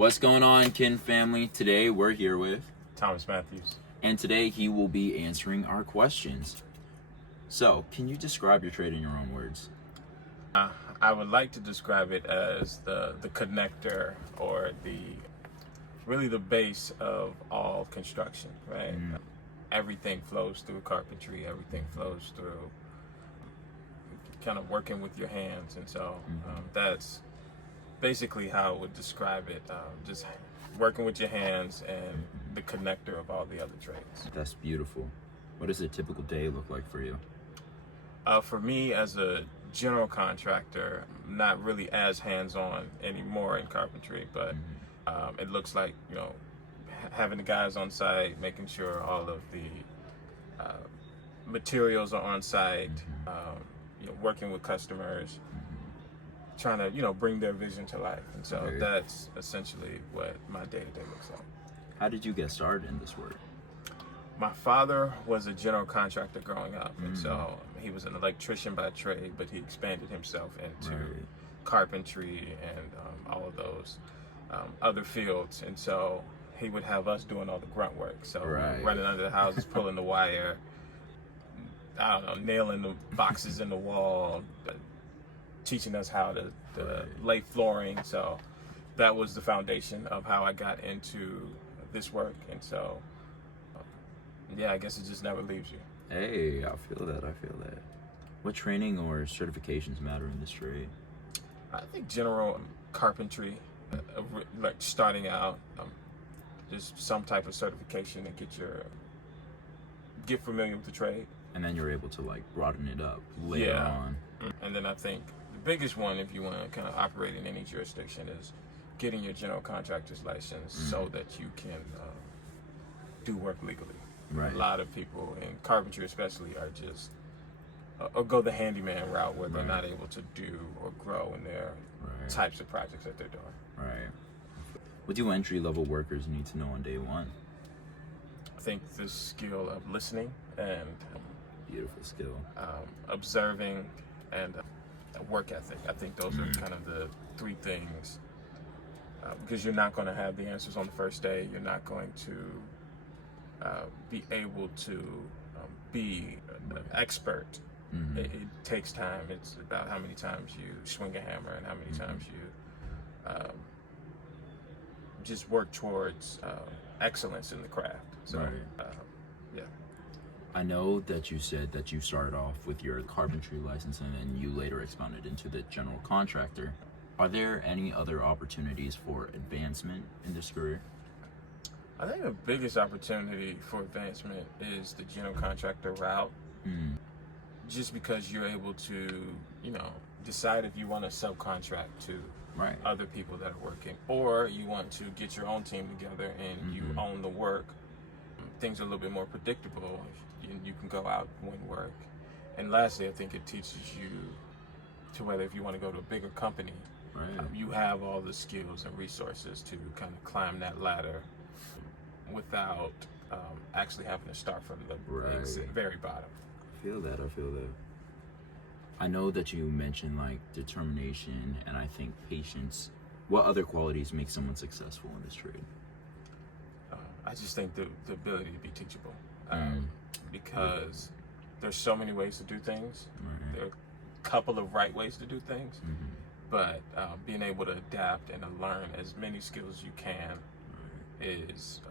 What's going on, Kin family? Today we're here with Thomas Matthews. and today he will be answering our questions. So, can you describe your trade in your own words? I would like to describe it as the connector, or really the base of all construction, right? Everything flows through carpentry, everything flows through kind of working with your hands, and so that's basically how I would describe it. Just working with your hands and the connector of all the other trades. That's beautiful. What does a typical day look like for you? For me, as a general contractor, not really as hands-on anymore in carpentry, but it looks like, having the guys on site, making sure all of the materials are on site, working with customers, trying to bring their vision to life. And so that's essentially what my day-to-day looks like. How did you get started in this work? My father was a general contractor growing up, and so he was an electrician by trade, but he expanded himself into carpentry and all of those other fields. And so he would have us doing all the grunt work. So running under the houses, pulling the wire, nailing the boxes in the wall, teaching us how to lay flooring. So that was the foundation of how I got into this work. And so I guess it just never leaves you. Hey, I feel that. What training or certifications matter in this trade? I think general carpentry, like starting out, just some type of certification to get familiar with the trade. And then you're able to broaden it up later on. And then I think the biggest one, if you want to kind of operate in any jurisdiction, is getting your general contractor's license so that you can do work legally. Right. A lot of people in carpentry especially are just or go the handyman route, where they're not able to do or grow in their types of projects that they're doing. Right. What do entry-level workers need to know on day one? I think the skill of listening and Beautiful skill. Observing and work ethic. I think those are kind of the three things, because you're not going to have the answers on the first day. You're not going to be able to be an expert. It takes time. It's about how many times you swing a hammer and how many times you just work towards excellence in the craft. So, I know that you said that you started off with your carpentry license and then you later expanded into the general contractor. Are there any other opportunities for advancement in this career? I think the biggest opportunity for advancement is the general contractor route. Just because you're able to, decide if you want to subcontract to other people that are working, or you want to get your own team together and you own the work. Things are a little bit more predictable. You can go out and win work. And lastly, I think it teaches you to whether if you want to go to a bigger company, you have all the skills and resources to kind of climb that ladder without actually having to start from the very bottom. I feel that. I know that you mentioned determination and I think patience. What other qualities make someone successful in this trade? I just think the ability to be teachable, because there's so many ways to do things. There are a couple of right ways to do things, but being able to adapt and to learn as many skills as you can is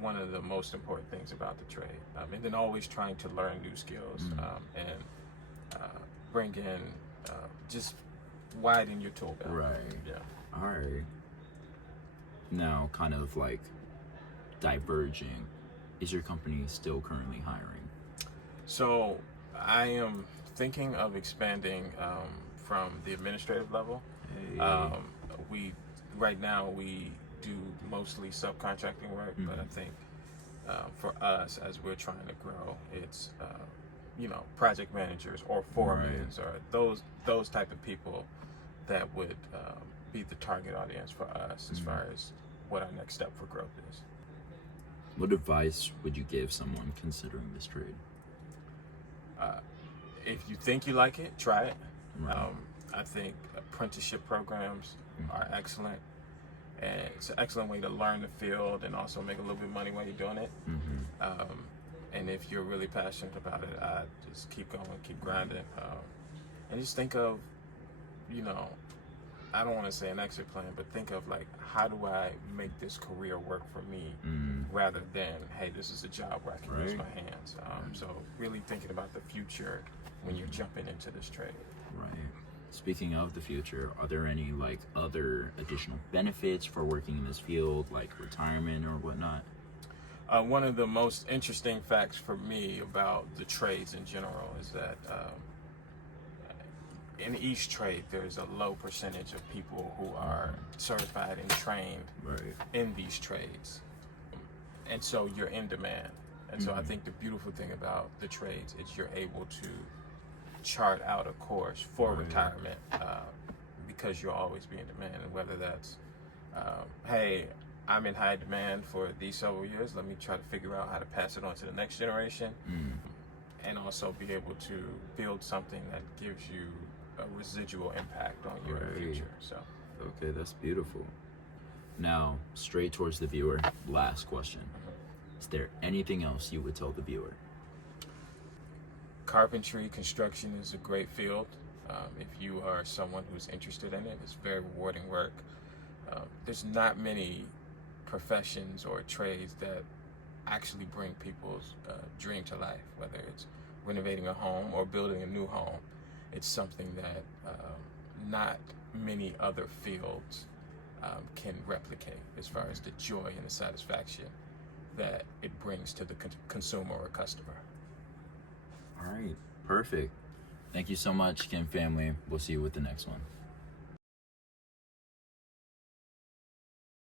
one of the most important things about the trade. And then always trying to learn new skills and bring in, just widen your tool belt. All right. Now, kind of diverging, is your company still currently hiring? So I am thinking of expanding from the administrative level. Right now we do mostly subcontracting work, but I think for us, as we're trying to grow, it's project managers or foremen or those type of people that would be the target audience for us as far as what our next step for growth is. What advice would you give someone considering this trade? If you think you like it, try it. I think apprenticeship programs are excellent. and it's an excellent way to learn the field and also make a little bit of money while you're doing it. And if you're really passionate about it, I just keep going, keep grinding, and just think of, you know, I don't want to say an exit plan, but think of like, how do I make this career work for me, rather than, hey, this is a job where I can use my hands. So really thinking about the future when you're jumping into this trade. Right. Speaking of the future, are there any like other additional benefits for working in this field, like retirement or whatnot? One of the most interesting facts for me about the trades in general is that in each trade, there's a low percentage of people who are certified and trained in these trades. And so you're in demand. And so I think the beautiful thing about the trades is you're able to chart out a course for retirement, because you'll always be in demand. And whether that's, hey, I'm in high demand for these several years, let me try to figure out how to pass it on to the next generation, and also be able to build something that gives you a residual impact on your future. So okay, that's beautiful. Now, straight towards the viewer, last question. Is there anything else you would tell the viewer? Carpentry, construction is a great field. If you are someone who's interested in it, it's very rewarding work. There's not many professions or trades that actually bring people's dream to life, whether it's renovating a home or building a new home. It's something that not many other fields can replicate, as far as the joy and the satisfaction that it brings to the consumer or customer. All right, perfect. Thank you so much, Kin family. We'll see you with the next one.